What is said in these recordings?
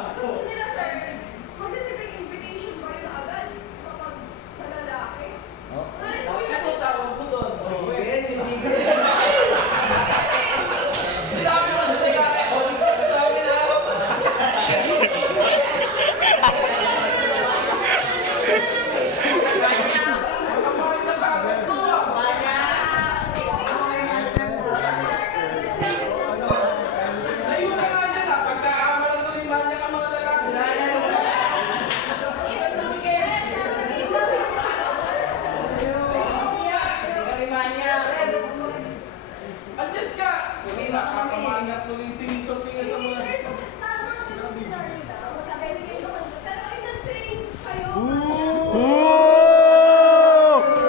Gusto nila, sir, magsisiping invitation ba yun agad kapag sa lalaki? Ano tawag mo doon? Yes, hindi ka. Sabi mo, sabi ka, sabi na.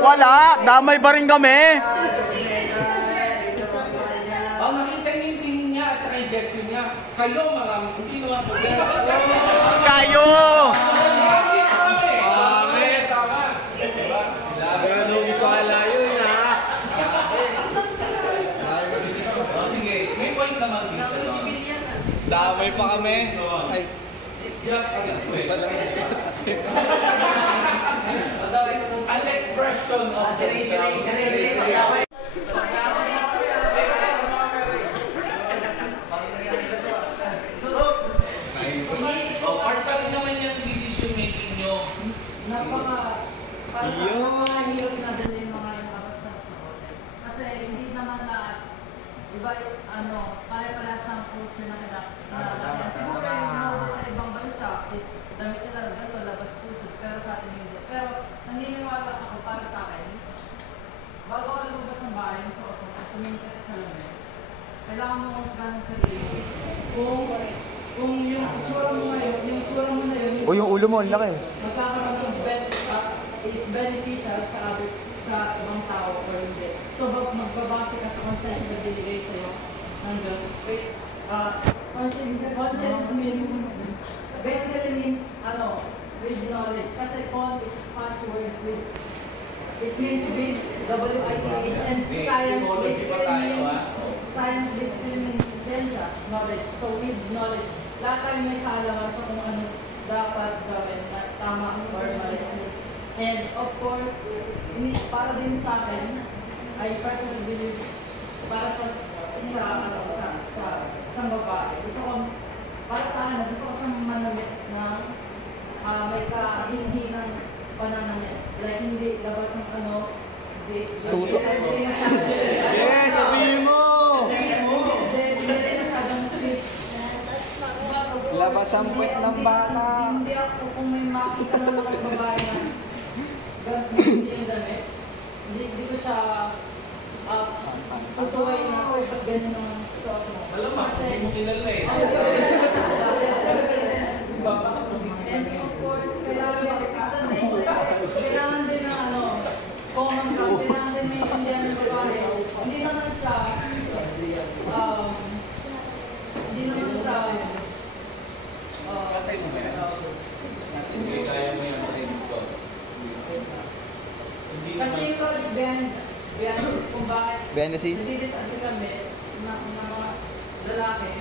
Wala, damay pa rin kami. Ang nakita niyo yung tingin niya at saka yung gesture niya, kayo mga, hindi naman po. Kayo! Ganun pala yun, ha? Sige, may point naman dito. Damay pa kami. Ay. Just an expression of part pa rin naman yung decision making nyo. Napaka-hirap na dalhin mga yung kapag sa hotel. Kasi hindi naman na iba, pare-parehas ng culture na kailangan. Siguro yung mga sa ibang bansa is damit nila gano'n, labas pusod, pero sa atin hindi. Pero naniniwala ako para sa akin, bago ako lumabas ng bahay, yung suot mo, at tumingin ka sa salamin, kailangan mo husgahan ng sarili. Kung yung itsura mo ngayon, O yung ulo mo, ang laki. magkakaroon ng is beneficial sa ibang tao or hindi. So, magbabase ka sa consent na binigay sa'yo ng Diyos. Conscience means, basically means, with knowledge. Kasi con is a Spanish word with, it means with, W-I-T-H, and science basically means essential knowledge. So, with knowledge, lahat tayo may kaalaman sa kung ano dapat gawin na tama or mali. And of course, para din sa akin, I personally believe para sa isang babae. Gusto ko, para sa akin, gusto ko siyang manamit na may kahinhi ng pananamit. Like hindi labas ng Suso. Yes, sabihin mo! Hindi masyadong treat. Labas ang puwet ng bata. Hindi ako, kung may makita na lang ang babae na hindi yung damit, hindi ko siya susuway na ako pag ganyan ang suot mo. Alam mo, hindi mo kinala eh. And of course, kailangan din ng common ground, kailangan din may kandihan ng babae. Hindi naman sa Hindi kaya mo yung kasi yung behind kung bakit Behind the scenes? nasidisabi kami ng mga lalaki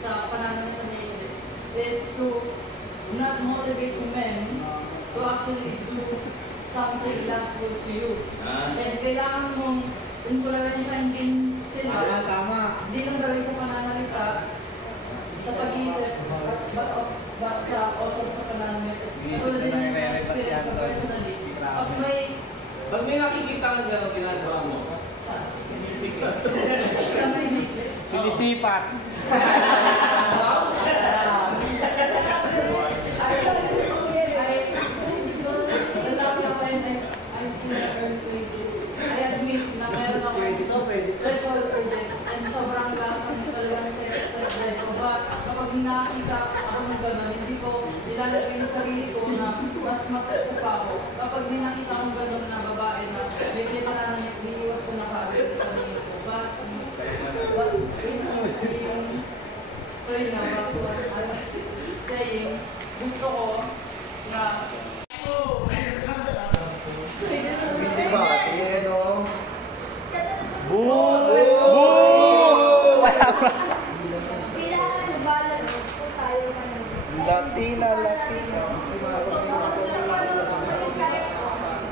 sa pananamit na native is to not motivate men to actually do something lustful to you. And kailangan mong influensyahin sila. Tama. Hindi lang gawin sa pananalita, sa pag-iisip, but sa also sa pananamit. So, din yung experience ko personally. Pag may Pag may nakikita kang gano'n, ginagawa mo. sa may Sinisipat. I admit na meron ako sexual urges and sobrang lasang talagang sex drive ko. But kapag nakakita ako ng gano'n, hindi ko nilalagay yung sarili ko na mas matusok ako. Kapag may nakita akong gano'n na babae na may pananamit, iniiwas ko na kaagad yung kanina ko. But so yun nga, back to what I was saying, gusto ko na Hindi ba? Ayan o. Boo! Boo! Wala pa. Kailangan balance po tayo ng Latina, Latino.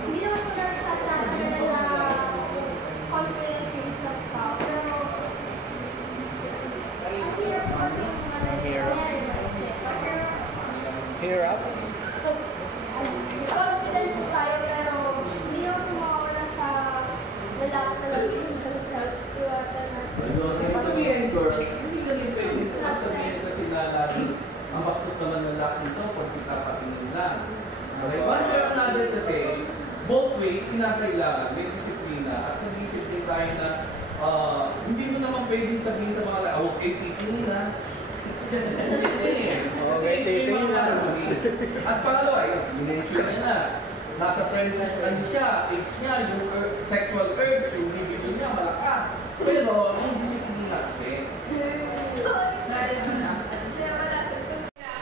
Hindi naman ko nasa talaga na confident yung sa tao. Pero, ang hirap po kasi yung mga nagsisimula. Here up. Confident po tayo, pero hindi naman po mawawala sa lalaki talaga yung iwasan natin. Sabihin, girl, hindi ka rin pwede sabihin kasi lalaki. Ang bastos naman ng lalaki ito, pag kitapatinin lang. Okay, one way or another kasi, both ways, kinakailangan, may disiplina, at nag-discipline tayo na hindi mo naman pwedeng sabihin sa mga lalaki, okay, titingin na. Okay, titingin na. At pangalawa, minention niya na, nasa friendless ano siya, age niya, yung sexual urge, yung libido niya, malakas. Pero, yung disiplina kasi, Excited mo na? Hindi naman nasa likod na,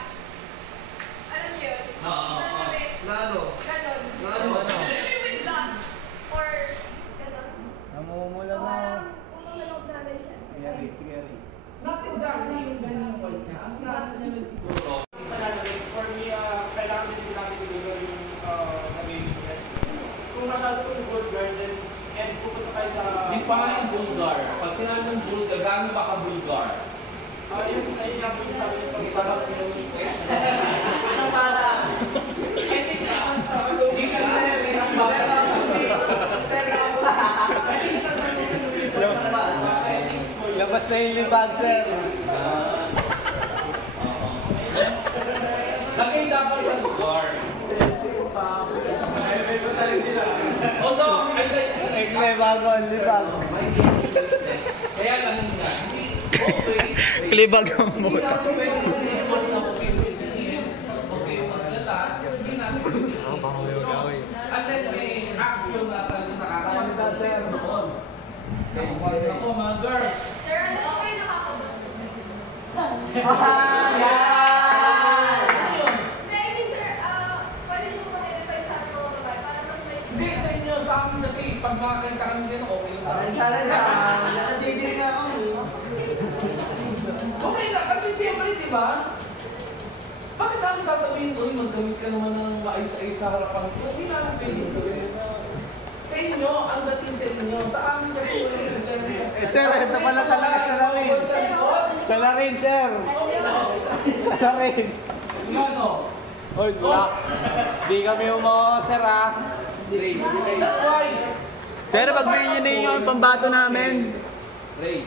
alam niyo yun? Oo. Doon kami, Nano? ganon. Ano? Maybe with lust, or ganon. Namumula So, na. parang pumalog namin siya. Sige, Ri. not exactly yung ganyan point niya. Ang nasa niya lang siguro, For me, kailangan din natin siguro yung nag-iinvest. Kung masyado kong good garden and pupunta kayo sa... define vulgar. Pag sinabi mong vulgar, gaano ba ka vulgar? Ayun nga po yung sabi nito. Hindi pa ba pinawin ko eh? I think sa... Hindi ka na Labas na yung libag, sir. Lagay dapat sa lugar. Although, I like May bago ang libag. kaya lang nga, hindi always Libag ang hindi buta. natin pwede i-report na okay pipiliin, okay maglala, hindi natin pipiliin. And then may action na talagang nakakapagdal sa iyo noon. Kaya sabi ako, mga girls, Sir, ano po kayo nakakabastos? ano yun? Hindi, I mean, sir, pwede niyo po mag-identify sa ating mga babae para mas may... Hindi, sa inyo, sa amin kasi, pag makakita kami din, okay lang tayo. Okay na, kasi siyempre, di ba? Bakit namin sasabihin, uy, maggamit ka naman ng maayos-ayos sa harapan ko? Hindi namin pwede. Sa inyo, ang dating sa inyo. Sa amin kasi, walang problema. Sir, ito pala talaga sa larin. Sa larin, sir. Sa larin. Ano? Hoy, di kami umawa, sir, ha? That's why. Sir, pagbigyan niyo yung pambato namin. Okay,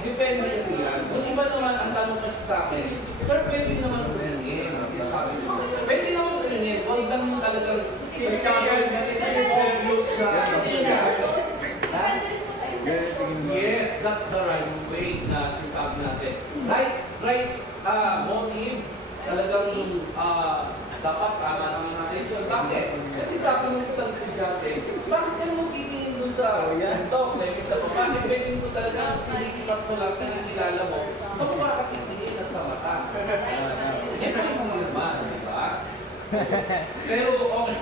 depende kasi yan. Kung iba naman ang tanong kasi sa akin, sir, pwede naman uringin. Sabi ko, pwede naman uringin. Huwag lang yung talagang obvious sa Depende rin po sa intention. yes, that's the right way na sinasabi natin. Right motive, talagang dapat tama ng mga intention. Bakit? Kasi sabi mo sa estudyante, bakit ka naman titingin dun sa talk na yung sa bakit pwedeng ko talaga sinisipat mo lang, kinikilala mo, sa mukha ka titingin at sa mata. Yan po yung naman, di ba? Pero okay.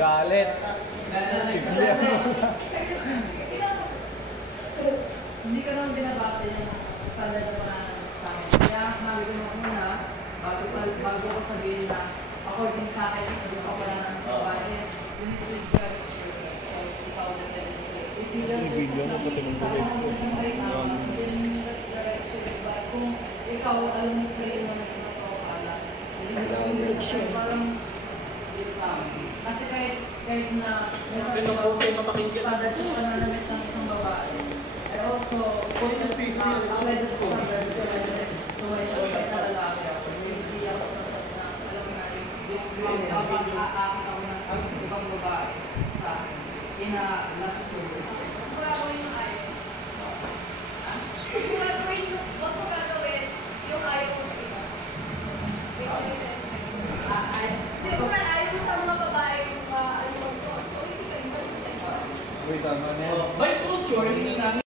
Galit. Hindi ka naman binabasa yung standard na pananaw sa akin. Kaya sinabi ko nung una, bago ko sabihin na according sa akin, gusto ko lang ng sa babae is you need to judge yourself. So, ikaw na pwede ko sa'yo. If you judge yourself, then that's the right choice. But kung ikaw, alam mo sa'yo na nagpapakala, parang kasi kahit na standard sa pananamit ng isang babae, I also put as aware of standard to myself kahit na lalaki ako. Hindi ako kasap na alam na yung mag-aakit ako ng ibang babae sa akin. Ina-last ko. Wala ko yung ayaw. Kung gagawin, wag mo gagawin yung ayaw mo sa iba. Hindi mo man ayaw mo sa mga babae yung ano magsuot. So, hindi ka rin ba? Uy, tama na yan. By culture, hindi namin